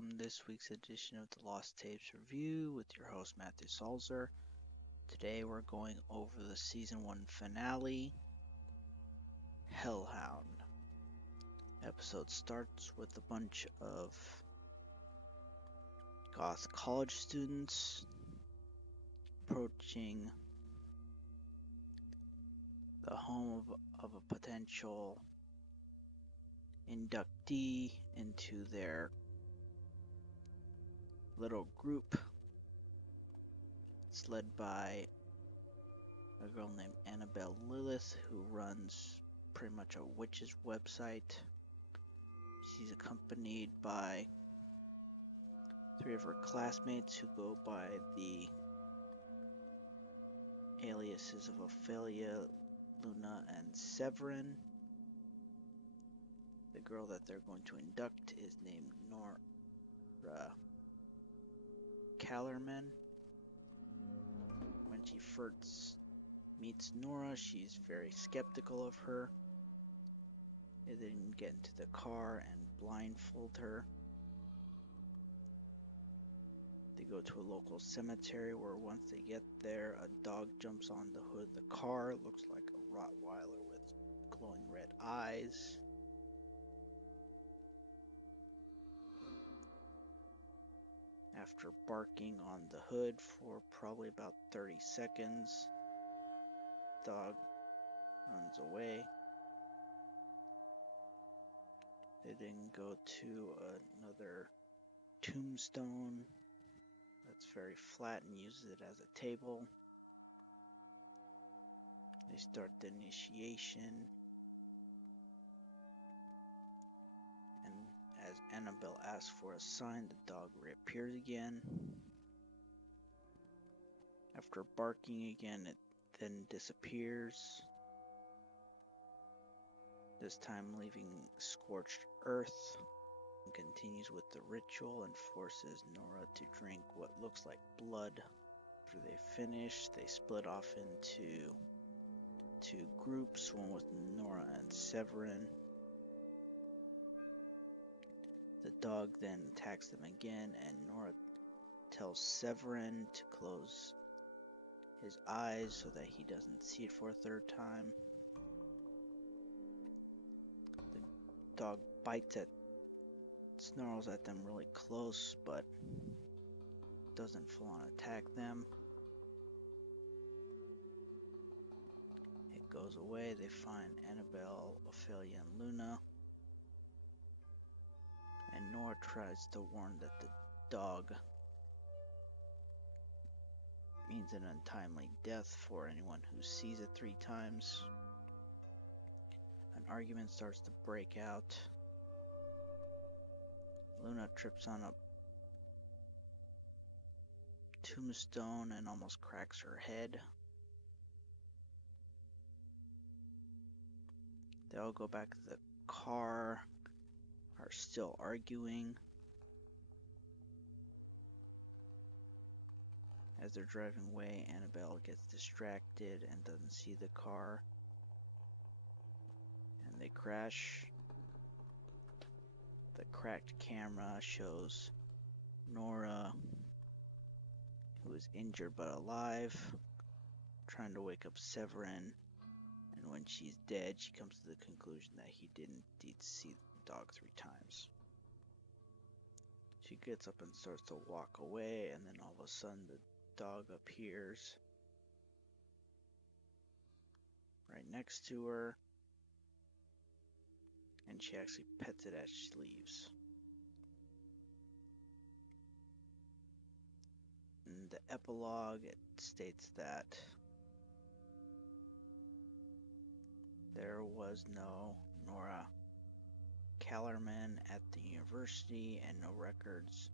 welcome to this week's edition of the Lost Tapes Review with your host Matthew Salzer. Today we're going over the Season 1 finale, Hellhound. Episode starts with a bunch of goth college students approaching the home of a potential inductee into their little group. It's led by a girl named Annabelle Lilith, who runs pretty much a witch's website. She's accompanied by three of her classmates who go by the aliases of Ophelia, Luna, and Severin. The girl that they're going to induct is named Nora Callerman. When she first meets Nora, she's very skeptical of her. They then get into the car and blindfold her. They go to a local cemetery where once they get there, a dog jumps on the hood of the car. It looks like a Rottweiler with glowing red eyes. After barking on the hood for probably about 30 seconds, the dog runs away. They then go to another tombstone that's very flat and uses it as a table. They start the initiation, and as Annabelle asks for a sign, the dog reappears again. After barking again, it then disappears, this time leaving scorched earth, and continues with the ritual and forces Nora to drink what looks like blood. After they finish, they split off into two groups, one with Nora and Severin. The dog then attacks them again, and Nora tells Severin to close his eyes so that he doesn't see it for a third time. The dog snarls at them really close, but doesn't full on attack them. It goes away. They find Annabelle, Ophelia, and Luna. And Nora tries to warn that the dog means an untimely death for anyone who sees it 3 times. An argument starts to break out. Luna trips on a tombstone and almost cracks her head. They all go back to the car, are still arguing. As they're driving away, Annabelle gets distracted and doesn't see the car, and they crash. The cracked camera shows Nora, who is injured but alive, trying to wake up Severin, and when she's dead, she comes to the conclusion that he did indeed see the dog 3 times. She gets up and starts to walk away, and then all of a sudden the dog appears right next to her, and she actually pets it as she leaves. In the epilogue, it states that there was no Nora Callerman at the university and no records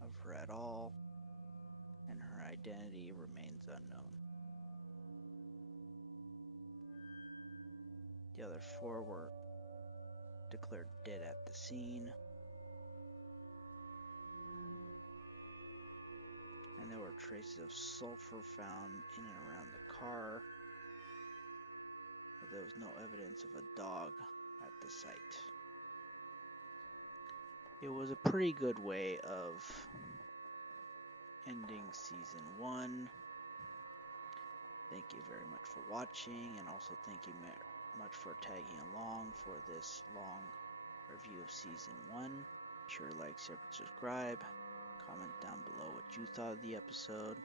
of her at all, and her identity remains unknown. The other 4 were declared dead at the scene, and there were traces of sulfur found in and around the car, but there was no evidence of a dog at the site. it was a pretty good way of ending season 1. Thank you very much for watching, and also thank you much for tagging along for this long review of season 1. Be sure to like, share, and subscribe. Comment down below what you thought of the episode.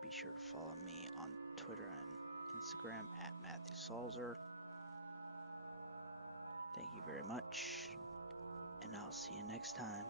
Be sure to follow me on Twitter and Instagram at Matthew Salzer. Thank you very much, and I'll see you next time.